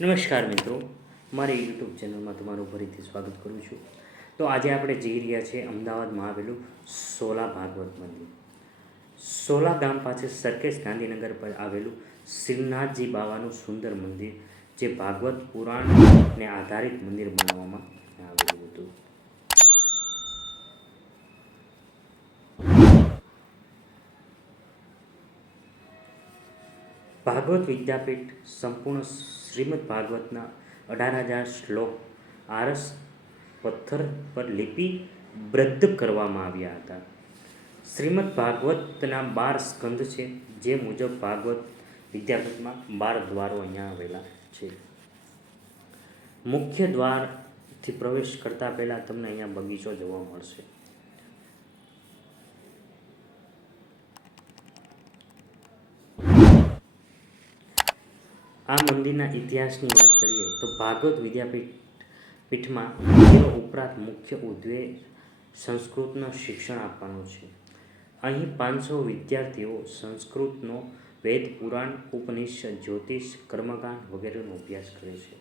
નમસ્કાર મિત્રો. મારી યુટ્યુબ ચેનલમાં તમારું ફરીથી સ્વાગત કરું છું. તો આજે આપણે જઈ રહ્યા છીએ અમદાવાદમાં આવેલું સોલા ભાગવત મંદિર. સોલા ગામ પાસે સરકેશ ગાંધીનગર પર આવેલું શ્રીનાથજી બાવાનું સુંદર મંદિર, જે ભાગવત પુરાણને આધારિત મંદિર બનાવવામાં આવેલું હતું. ભાગવત વિદ્યાપીઠ સંપૂર્ણ શ્રીમદ ભાગવતના અઢાર હજાર શ્લોક આરસ પથ્થર પર લિપિબદ્ધ કરવામાં આવ્યા હતા. શ્રીમદ ભાગવતના બાર સ્કંદ છે, જે મુજબ ભાગવત વિદ્યાપીઠમાં બાર દ્વારો અહીંયા આવેલા છે. મુખ્ય દ્વારથી પ્રવેશ કરતા પહેલાં તમને અહીંયા બગીચો જોવા મળશે. આ મંદિરના ઇતિહાસની વાત કરીએ તો ભાગવત વિદ્યાપીઠ પીઠમાં મંદિરો ઉપરાંત મુખ્ય ઉદ્વેગ સંસ્કૃતનું શિક્ષણ આપવાનો છે. અહીં પાંચસો વિદ્યાર્થીઓ સંસ્કૃતનો વેદ, પુરાણ, ઉપનિષદ, જ્યોતિષ કર્મકાંડ વગેરેનો અભ્યાસ કરે છે.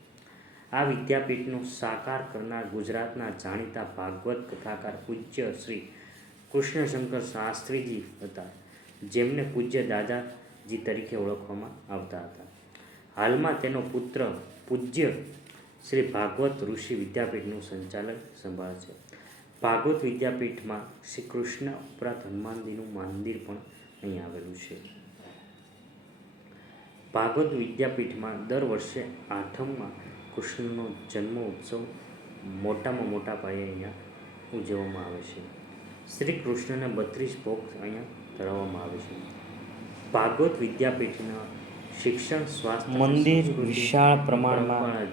આ વિદ્યાપીઠનો સાકાર કરનાર ગુજરાતના જાણીતા ભાગવત કથાકાર પૂજ્ય શ્રી કૃષ્ણશંકર શાસ્ત્રીજી હતા, જેમને પૂજ્ય દાદાજી તરીકે ઓળખવામાં આવતા હતા. હાલમાં તેનો પુત્ર પૂજ્ય શ્રી ભાગવત ઋષિ વિદ્યાપીઠનું સંચાલન સંભાળે છે. ભાગવત વિદ્યાપીઠમાં શ્રી કૃષ્ણ ઉપરાંત હનુમાનજીનું મંદિર પણ અહીં આવેલું છે. ભાગવત વિદ્યાપીઠમાં દર વર્ષે આઠમમાં કૃષ્ણનો જન્મ ઉત્સવ મોટામાં મોટા પાયે અહીંયા ઉજવવામાં આવે છે. શ્રી કૃષ્ણને બત્રીસ ભોગ અહીંયા ધરાવવામાં આવે છે. ભાગવત વિદ્યાપીઠના શિક્ષણ સ્વાસ્થ્ય મંદિર વિશાળ પ્રમાણમાં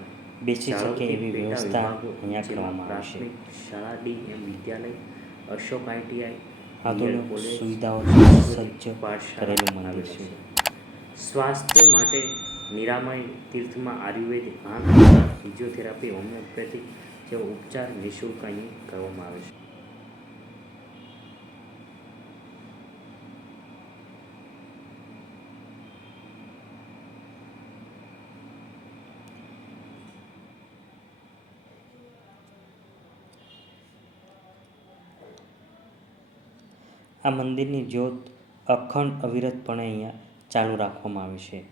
બેસી શકે એવી વ્યવસ્થા અહીંયા કરવામાં આવશે. શાળા ડીએમ વિદ્યાલય અશોક આઈટીઆઈ આધુનિક સુવિધાઓથી સજ્જ કરેલું મંદિર છે. સ્વાસ્થ્ય માટે નિરામય તીર્થમાં આયુર્વેદ આંખ ફિઝિયોથેરાપી હોમિયોપેથી જેવો ઉપચાર નિઃશુલ્ક અહીં કરવામાં આવે છે. આ મંદિરની જ્યોત અખંડ અવિરતપણે અહીંયા ચાલુ રાખવામાં આવી છે.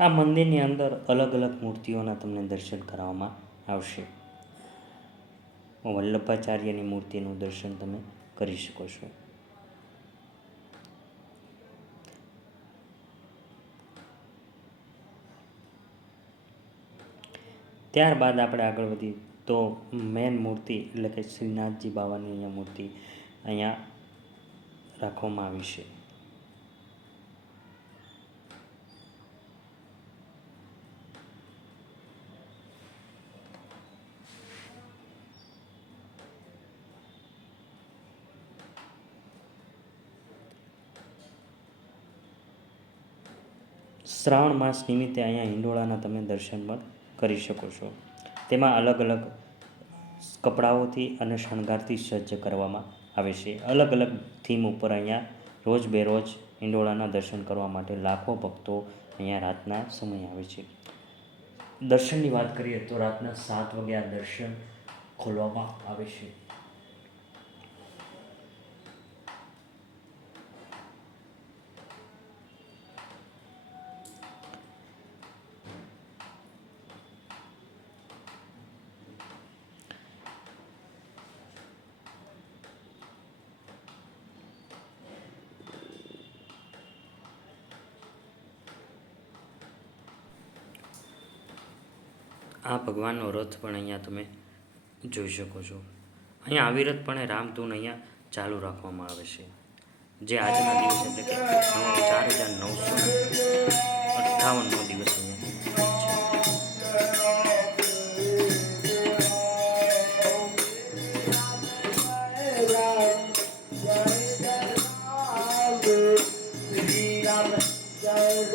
આ મંદિરની અંદર અલગ અલગ મૂર્તિઓના તમને દર્શન કરાવવામાં આવશે. વલ્લભાચાર્યની મૂર્તિનું દર્શન તમે કરી શકો છો. ત્યારબાદ આપણે આગળ વધીએ તો મેન મૂર્તિ એટલે કે શ્રીનાથજી બાવાની અહીંયા મૂર્તિ અહીંયા રાખવામાં આવી છે. શ્રાવણ માસ નિમિત્તે અહીંયા હિંડોળાના તમે દર્શન પણ કરી શકો છો. તેમાં અલગ અલગ કપડાઓથી અને શણગારથી સજ્જ કરવામાં આવે છે. અલગ અલગ થીમ ઉપર અહીંયા રોજ બેરોજ હિંડોળાના દર્શન કરવા માટે લાખો ભક્તો અહીંયા રાતના સમય આવે છે. દર્શનની વાત કરીએ તો રાતના સાત વાગ્યા દર્શન ખોલવામાં આવે છે. આ ભગવાનનો રથ પણ અહીંયા તમે જોઈ શકો છો. અહીંયા અવિરતપણે રામધૂન અહીંયા ચાલુ રાખવામાં આવે છે. જે આજના દિવસ એટલે કે ચાર હજાર નવસો અઠ્ઠાવનનો દિવસ છે.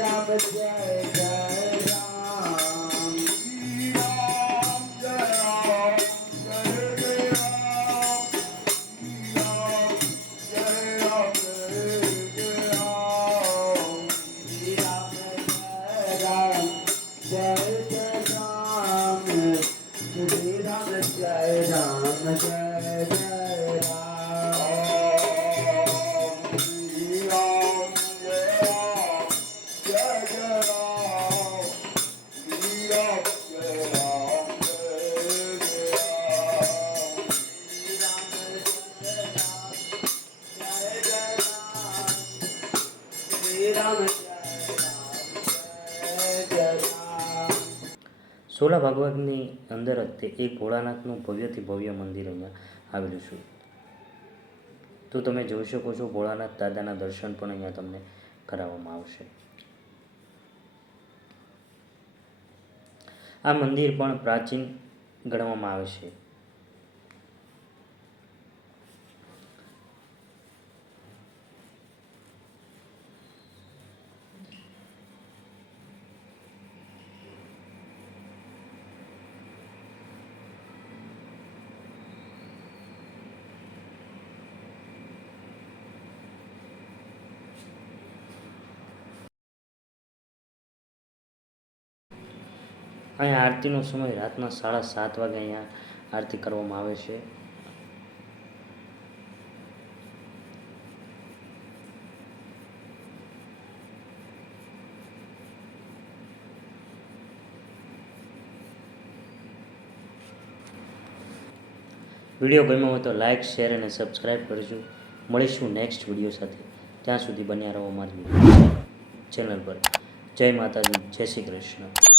Ram સોલા ભાગવતની અંદર જ તે એક ભોળાનાથનું ભવ્યથી ભવ્ય મંદિર અહીંયા આવેલું છે. તો તમે જોઈ શકો છો ભોળાનાથ દાદાના દર્શન પણ અહીંયા તમને કરાવવામાં આવશે. આ મંદિર પણ પ્રાચીન ગણવામાં આવે છે. અહીંયા આરતીનો સમય રાતના સાડા સાત વાગે અહીંયા આરતી કરવામાં આવે છે. વીડિયો ગમ્યો હોય તો લાઇક શેર અને સબસ્ક્રાઈબ કરજો. મળીશું નેક્સ્ટ વીડિયો સાથે. ત્યાં સુધી બન્યા રહો અમારી ચેનલ પર. જય માતાજી, જય શ્રી કૃષ્ણ.